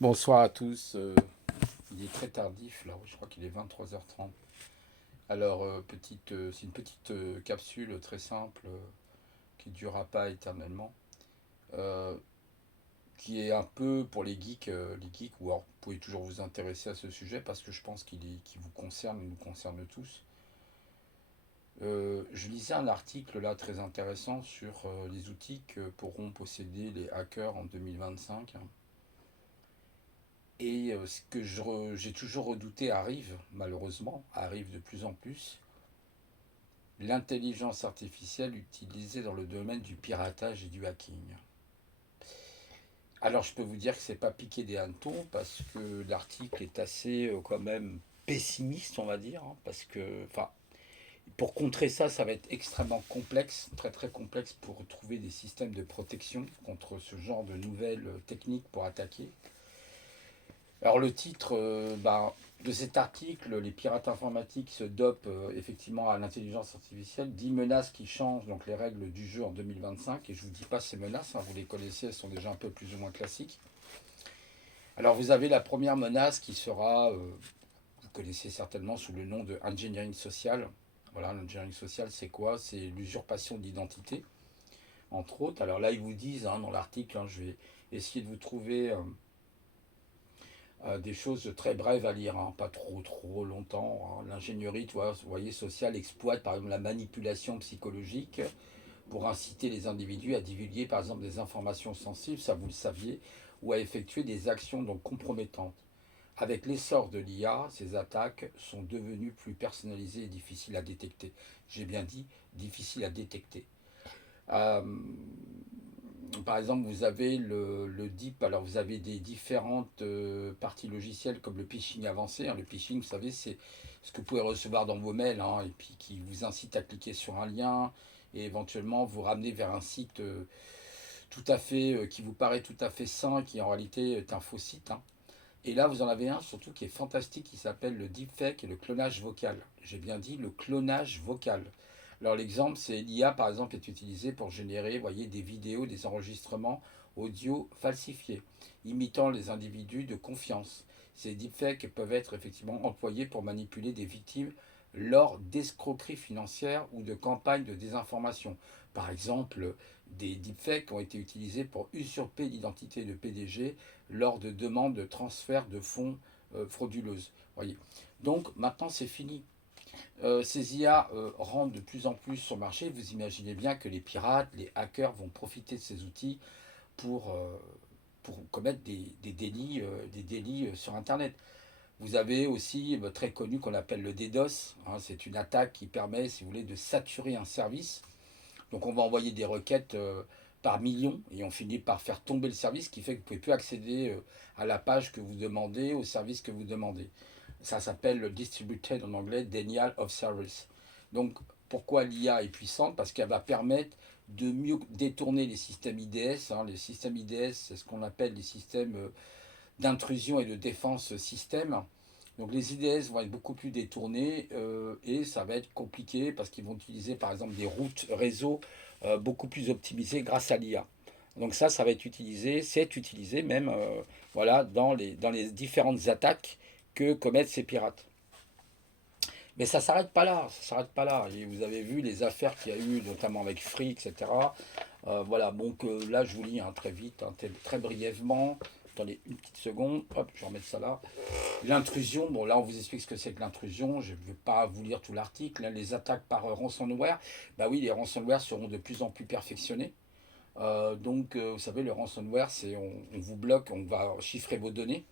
Bonsoir à tous. Il est très tardif là, je crois qu'il est 23h30. Alors, c'est une petite capsule très simple qui ne durera pas éternellement, euh, qui est un peu pour les geeks, ou alors vous pouvez toujours vous intéresser à ce sujet parce que je pense qu'il vous concerne, il nous concerne tous. Je lisais un article là très intéressant sur les outils que pourront posséder les hackers en 2025. Et ce que j'ai toujours redouté arrive, malheureusement, arrive de plus en plus. L'intelligence artificielle utilisée dans le domaine du piratage et du hacking. Alors je peux vous dire que c'est pas piqué des hannetons parce que l'article est assez quand même pessimiste, on va dire, hein, parce que, enfin, pour contrer ça, ça va être extrêmement complexe, très très complexe pour trouver des systèmes de protection contre ce genre de nouvelles techniques pour attaquer. Alors le titre de cet article, les pirates informatiques se dopent effectivement à l'intelligence artificielle, 10 menaces qui changent donc les règles du jeu en 2025. Et je ne vous dis pas ces menaces, hein, vous les connaissez, elles sont déjà un peu plus ou moins classiques. Alors vous avez la première menace qui sera, vous connaissez certainement sous le nom de engineering social. Voilà, l'engineering social c'est quoi? C'est l'usurpation d'identité, entre autres. Alors là ils vous disent hein, dans l'article, hein, je vais essayer de vous trouver des choses très brèves à lire, hein, pas trop longtemps. Hein. L'ingénierie, vous voyez, sociale exploite par exemple la manipulation psychologique pour inciter les individus à divulguer par exemple des informations sensibles, ça vous le saviez, ou à effectuer des actions donc compromettantes. Avec l'essor de l'IA, ces attaques sont devenues plus personnalisées et difficiles à détecter. J'ai bien dit difficiles à détecter. Euh, Par exemple, vous avez le DIP, alors vous avez des différentes parties logicielles comme le phishing avancé. Hein. Le phishing, vous savez, c'est ce que vous pouvez recevoir dans vos mails hein, et puis qui vous incite à cliquer sur un lien et éventuellement vous ramener vers un site tout à fait, qui vous paraît tout à fait sain, qui en réalité est un faux site. Hein. Et là, vous en avez un surtout qui est fantastique, qui s'appelle le deepfake et le clonage vocal. J'ai bien dit le clonage vocal. Alors l'exemple, c'est l'IA par exemple est utilisée pour générer, voyez, des vidéos, des enregistrements audio falsifiés, imitant les individus de confiance. Ces deepfakes peuvent être effectivement employés pour manipuler des victimes lors d'escroqueries financières ou de campagnes de désinformation. Par exemple, des deepfakes ont été utilisés pour usurper l'identité de PDG lors de demandes de transfert de fonds frauduleuses. Voyez. Donc maintenant c'est fini. Ces IA rentrent de plus en plus sur le marché. Vous imaginez bien que les pirates, les hackers vont profiter de ces outils pour, euh, pour commettre des délits sur Internet. Vous avez aussi très connu qu'on appelle le DDoS. Hein, c'est une attaque qui permet, si vous voulez, de saturer un service. Donc on va envoyer des requêtes par millions et on finit par faire tomber le service, ce qui fait que vous ne pouvez plus accéder à la page que vous demandez, au service que vous demandez. Ça s'appelle le distributed en anglais denial of service. Donc pourquoi l'IA est puissante? Parce qu'elle va permettre de mieux détourner les systèmes IDS. Hein. Les systèmes IDS, c'est ce qu'on appelle les systèmes d'intrusion et de défense système. Donc les IDS vont être beaucoup plus détournés et ça va être compliqué parce qu'ils vont utiliser par exemple des routes réseau beaucoup plus optimisées grâce à l'IA. Donc ça va être utilisé, c'est utilisé même voilà, dans les différentes attaques que commettent ces pirates. Mais ça s'arrête pas là, ça s'arrête pas là. Et vous avez vu les affaires qu'il y a eu, notamment avec Free, etc. Voilà, donc là je vous lis hein, très vite, hein, très brièvement. Attendez une petite seconde, hop, je vais remettre ça là. L'intrusion, bon là on vous explique ce que c'est que l'intrusion, je ne vais pas vous lire tout l'article, hein. Les attaques par ransomware, bah oui, les ransomware seront de plus en plus perfectionnés. Vous savez, le ransomware, c'est on vous bloque, on va chiffrer vos données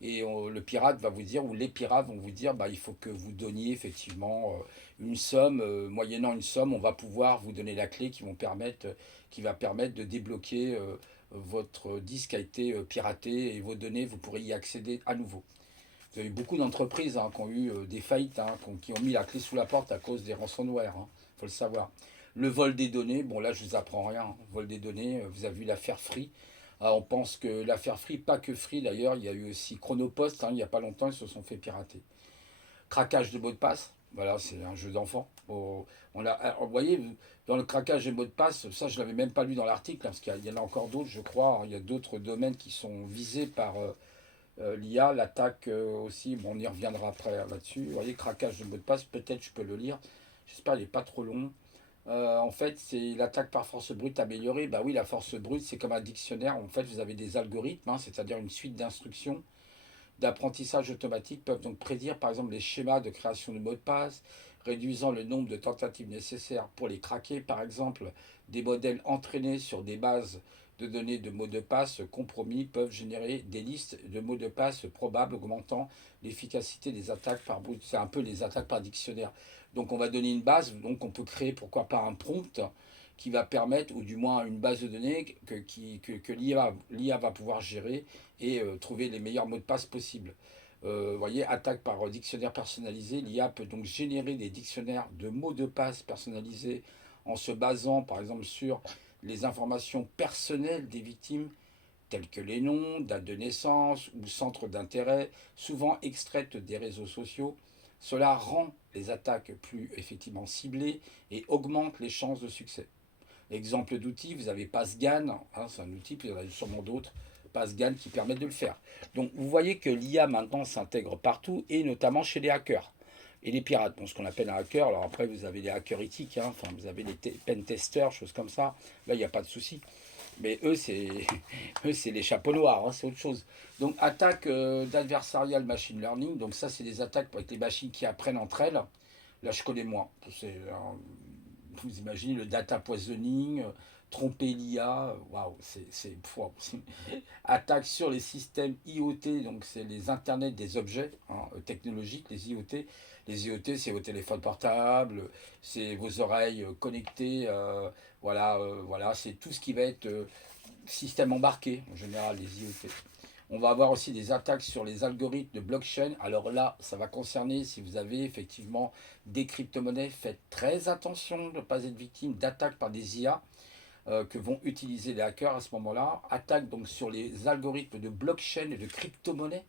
et le pirate va vous dire, ou les pirates vont vous dire, bah, il faut que vous donniez effectivement une somme, moyennant une somme, on va pouvoir vous donner la clé qui va permettre de débloquer votre disque a été piraté et vos données, vous pourrez y accéder à nouveau. Vous avez beaucoup d'entreprises hein, qui ont eu des faillites, hein, qui ont mis la clé sous la porte à cause des ransomware, il faut le savoir. Le vol des données, bon là je vous apprends rien. Hein. Vol des données, vous avez vu l'affaire Free. Ah, on pense que l'affaire Free, pas que Free d'ailleurs, il y a eu aussi Chronopost, hein, il n'y a pas longtemps, ils se sont fait pirater. Craquage de mots de passe, voilà, c'est un jeu d'enfant. Oh, vous voyez, dans le craquage des mots de passe, ça je ne l'avais même pas lu dans l'article, hein, parce qu'il y en a encore d'autres, je crois. Il y a d'autres domaines qui sont visés L'IA, l'attaque aussi, bon, on y reviendra après là-dessus. Vous voyez, craquage de mot de passe, peut-être je peux le lire. J'espère qu'il n'est pas trop long. En fait, c'est l'attaque par force brute améliorée. Bah oui, la force brute, c'est comme un dictionnaire. En fait, vous avez des algorithmes, hein, c'est-à-dire une suite d'instructions d'apprentissage automatique peuvent donc prédire, par exemple, les schémas de création de mots de passe, réduisant le nombre de tentatives nécessaires pour les craquer. Par exemple, des modèles entraînés sur des bases de données de mots de passe compromis peuvent générer des listes de mots de passe probables, augmentant l'efficacité des attaques par brute. C'est un peu les attaques par dictionnaire. Donc on va donner une base, donc on peut créer pourquoi pas un prompt qui va permettre, ou du moins une base de données que l'IA va pouvoir gérer et trouver les meilleurs mots de passe possibles. Vous voyez, attaque par dictionnaire personnalisé, l'IA peut donc générer des dictionnaires de mots de passe personnalisés en se basant par exemple sur les informations personnelles des victimes telles que les noms, date de naissance ou centre d'intérêt, souvent extraites des réseaux sociaux. Cela rend les attaques plus effectivement ciblées et augmente les chances de succès. Exemple d'outil, vous avez PassGAN, hein, c'est un outil, puis il y en a sûrement d'autres, PassGAN qui permettent de le faire. Donc vous voyez que l'IA maintenant s'intègre partout, et notamment chez les hackers et les pirates. Bon, ce qu'on appelle un hacker, alors après vous avez les hackers éthiques, hein, enfin vous avez les pen testers, choses comme ça, là il n'y a pas de souci. Mais eux, c'est eux, c'est les chapeaux noirs, hein, c'est autre chose. Donc attaque d'adversarial machine learning, donc ça c'est des attaques avec les machines qui apprennent entre elles. Là je connais moins. Vous imaginez le data poisoning, tromper l'IA, waouh, attaque sur les systèmes IoT, donc c'est les Internet des objets, hein, technologiques, les IoT. Les IoT, c'est vos téléphones portables, c'est vos oreilles connectées, voilà, c'est tout ce qui va être système embarqué, en général, les IoT. On va avoir aussi des attaques sur les algorithmes de blockchain. Alors là, ça va concerner si vous avez effectivement des crypto-monnaies. Faites très attention de ne pas être victime d'attaques par des IA que vont utiliser les hackers à ce moment-là. Attaque donc sur les algorithmes de blockchain et de crypto-monnaies.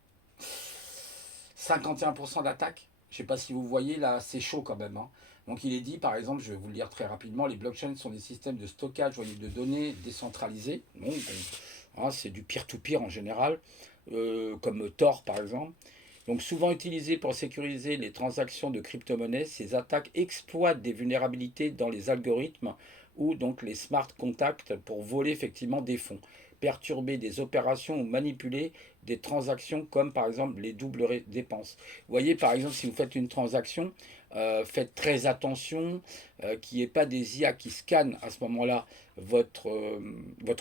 51% d'attaques. Je ne sais pas si vous voyez là, c'est chaud quand même, hein. Donc il est dit, par exemple, je vais vous le lire très rapidement, les blockchains sont des systèmes de stockage de données décentralisés. Donc, hein, c'est du peer-to-peer en général, comme Tor par exemple. Donc souvent utilisés pour sécuriser les transactions de crypto-monnaies, ces attaques exploitent des vulnérabilités dans les algorithmes ou donc les smart contracts pour voler effectivement des fonds, perturber des opérations ou manipuler des transactions comme par exemple les doubles dépenses. Vous voyez par exemple si vous faites une transaction, faites très attention qu'il n'y ait pas des IA qui scannent à ce moment-là votre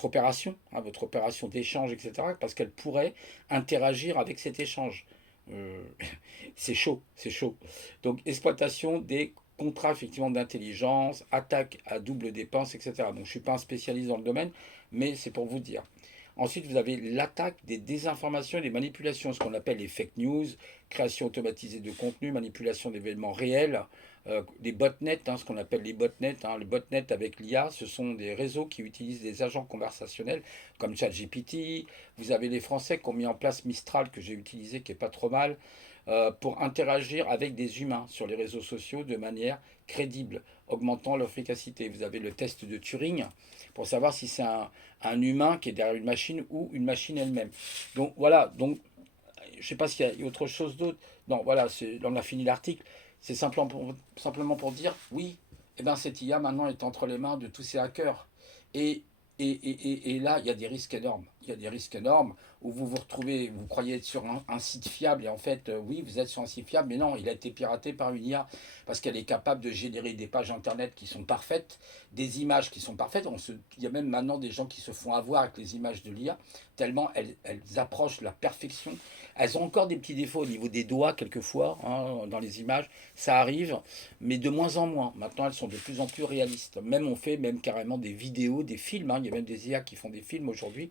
opération, hein, votre opération d'échange, etc. Parce qu'elle pourrait interagir avec cet échange. Euh, c'est chaud, c'est chaud. Donc exploitation des contrats effectivement d'intelligence, attaque à double dépense, etc. Donc je ne suis pas un spécialiste dans le domaine, mais c'est pour vous dire. Ensuite, vous avez l'attaque des désinformations et des manipulations, ce qu'on appelle les fake news, création automatisée de contenu, manipulation d'événements réels, les botnets, hein, ce qu'on appelle les botnets. Hein. Les botnets avec l'IA, ce sont des réseaux qui utilisent des agents conversationnels comme ChatGPT. Vous avez les Français qui ont mis en place Mistral, que j'ai utilisé, qui est pas trop mal, pour interagir avec des humains sur les réseaux sociaux de manière crédible, augmentant leur efficacité. Vous avez le test de Turing pour savoir si c'est un humain qui est derrière une machine ou une machine elle-même. Donc voilà, donc je ne sais pas s'il y a autre chose d'autre. Non, voilà, on a fini l'article. C'est simplement pour dire, oui, eh ben, cette IA maintenant est entre les mains de tous ces hackers. Et, et là, il y a des risques énormes. Il y a des risques énormes où vous vous retrouvez, vous croyez être sur un site fiable, et en fait, oui, vous êtes sur un site fiable, mais non, il a été piraté par une IA, parce qu'elle est capable de générer des pages Internet qui sont parfaites, des images qui sont parfaites. Il y a même maintenant des gens qui se font avoir avec les images de l'IA, tellement elles approchent la perfection. Elles ont encore des petits défauts au niveau des doigts, quelquefois, hein, dans les images. Ça arrive, mais de moins en moins. Maintenant, elles sont de plus en plus réalistes. Même on fait même carrément des vidéos, des films. Hein. Il y a même des IA qui font des films aujourd'hui.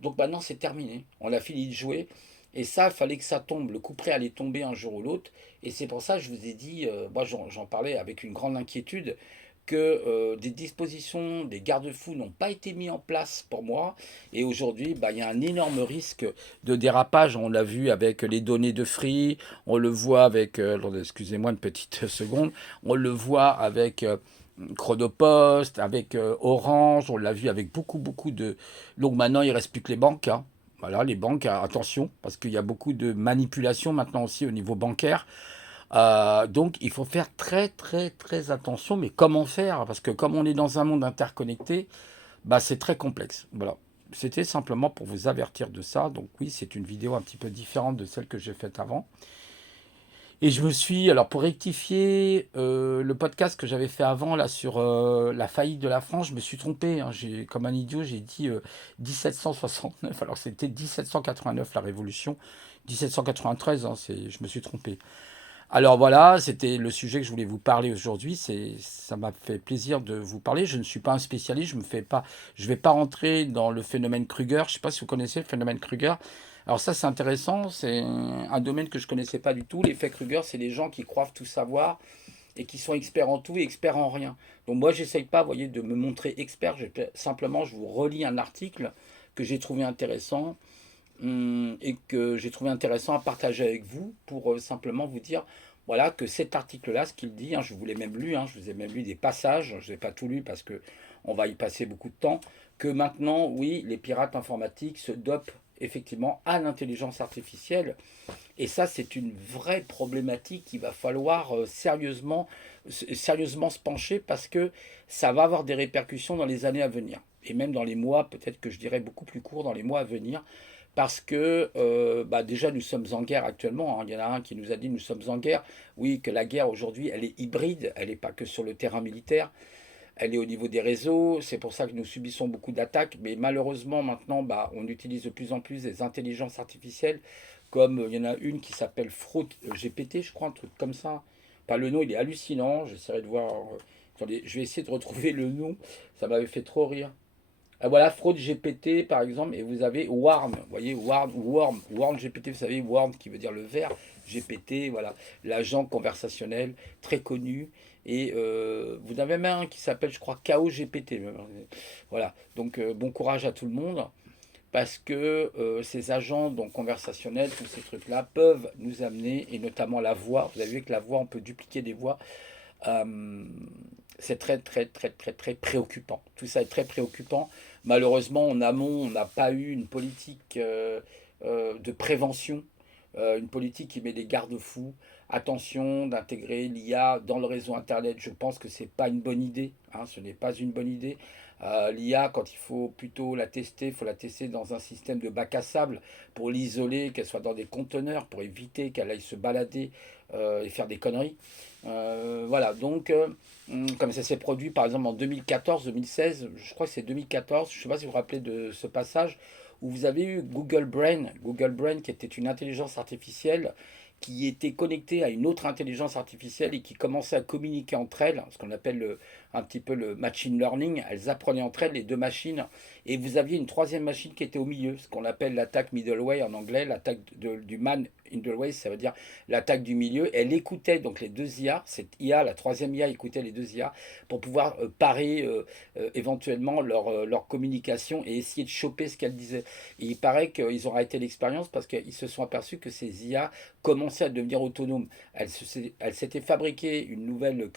Donc maintenant, c'est terminé. On a fini de jouer. Et ça, il fallait que ça tombe. Le coup près allait tomber un jour ou l'autre. Et c'est pour ça que je vous ai dit, moi j'en parlais avec une grande inquiétude, que des dispositions, des garde-fous n'ont pas été mis en place pour moi. Et aujourd'hui, bah, il y a un énorme risque de dérapage. On l'a vu avec les données de Free, on le voit avec, excusez-moi une petite seconde, on le voit avec Chronopost, avec Orange, on l'a vu avec beaucoup de... Donc maintenant, il ne reste plus que les banques, hein. Voilà, les banques, attention, parce qu'il y a beaucoup de manipulation maintenant aussi au niveau bancaire. Donc il faut faire très, très, très attention. Mais comment faire? Parce que comme on est dans un monde interconnecté, bah, c'est très complexe. Voilà. C'était simplement pour vous avertir de ça. Donc oui, c'est une vidéo un petit peu différente de celle que j'ai faite avant. Et je me suis, alors pour rectifier le podcast que j'avais fait avant là sur la faillite de la France, je me suis trompé, hein. Comme un idiot, j'ai dit 1769, alors c'était 1789 la Révolution, 1793, hein, je me suis trompé. Alors voilà, c'était le sujet que je voulais vous parler aujourd'hui. Ça m'a fait plaisir de vous parler. Je ne suis pas un spécialiste, je vais pas rentrer dans le phénomène Kruger. Je ne sais pas si vous connaissez le phénomène Kruger. Alors ça, c'est intéressant. C'est un domaine que je connaissais pas du tout. L'effet Kruger, c'est les gens qui croient tout savoir et qui sont experts en tout et experts en rien. Donc moi, j'essaye pas, vous voyez, de me montrer expert. Simplement, je vous relis un article que j'ai trouvé intéressant et que j'ai trouvé intéressant à partager avec vous pour simplement vous dire voilà que cet article-là, ce qu'il dit, hein, je vous l'ai même lu, hein, je vous ai même lu des passages, je n'ai pas tout lu parce que on va y passer beaucoup de temps, que maintenant, oui, les pirates informatiques se dopent effectivement à l'intelligence artificielle. Et ça, c'est une vraie problématique qu'il va falloir sérieusement se pencher parce que ça va avoir des répercussions dans les années à venir. Et même dans les mois, peut-être que je dirais beaucoup plus court, dans les mois à venir, parce que bah déjà nous sommes en guerre actuellement, hein. Il y en a un qui nous a dit nous sommes en guerre. Oui, que la guerre aujourd'hui, elle est hybride, elle n'est pas que sur le terrain militaire, elle est au niveau des réseaux. C'est pour ça que nous subissons beaucoup d'attaques. Mais malheureusement maintenant, bah, on utilise de plus en plus des intelligences artificielles, comme il y en a une qui s'appelle Fraud GPT, je crois, un truc comme ça. Pas le nom, il est hallucinant. J'essaierai de voir. Attendez, je vais essayer de retrouver le nom. Ça m'avait fait trop rire. Ah, voilà, fraude GPT par exemple, et vous avez Warm, vous voyez, Warm GPT, vous savez, Warm qui veut dire le vert, GPT, voilà, l'agent conversationnel très connu, et vous en avez même un qui s'appelle, je crois, KO GPT, voilà, donc bon courage à tout le monde, parce que ces agents donc conversationnels, tous ces trucs-là, peuvent nous amener, et notamment la voix, vous avez vu que la voix, on peut dupliquer des voix, euh, c'est très, très, très, très, très préoccupant. Tout ça est très préoccupant. Malheureusement, en amont, on n'a pas eu une politique de prévention, une politique qui met des garde-fous. Attention d'intégrer l'IA dans le réseau Internet. Je pense que ce n'est pas une bonne idée, hein, ce n'est pas une bonne idée. L'IA, quand il faut plutôt la tester, il faut la tester dans un système de bac à sable pour l'isoler, qu'elle soit dans des conteneurs, pour éviter qu'elle aille se balader et faire des conneries. Voilà, donc comme ça s'est produit par exemple en 2014-2016, je crois que c'est 2014, je ne sais pas si vous vous rappelez de ce passage, où vous avez eu Google Brain qui était une intelligence artificielle qui était connectée à une autre intelligence artificielle et qui commençait à communiquer entre elles, ce qu'on appelle un petit peu le machine learning. Elles apprenaient entre elles, les deux machines, et vous aviez une troisième machine qui était au milieu, ce qu'on appelle l'attaque middleware en anglais, l'attaque du man in the way, ça veut dire l'attaque du milieu. Elle écoutait donc les deux IA, cette IA, la troisième IA écoutait les deux IA pour pouvoir parer éventuellement leur communication et essayer de choper ce qu'elle disait. Et il paraît qu'ils ont arrêté l'expérience parce qu'ils se sont aperçus que ces IA commençaient à devenir autonomes. Elle s'était fabriquée une nouvelle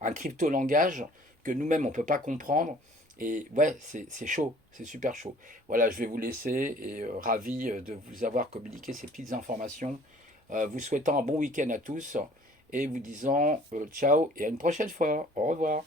un crypto-langage que nous-mêmes on ne peut pas comprendre. Et ouais, c'est chaud, c'est super chaud. Voilà, je vais vous laisser et ravi de vous avoir communiqué ces petites informations. Vous souhaitant un bon week-end à tous et vous disant ciao et à une prochaine fois. Au revoir.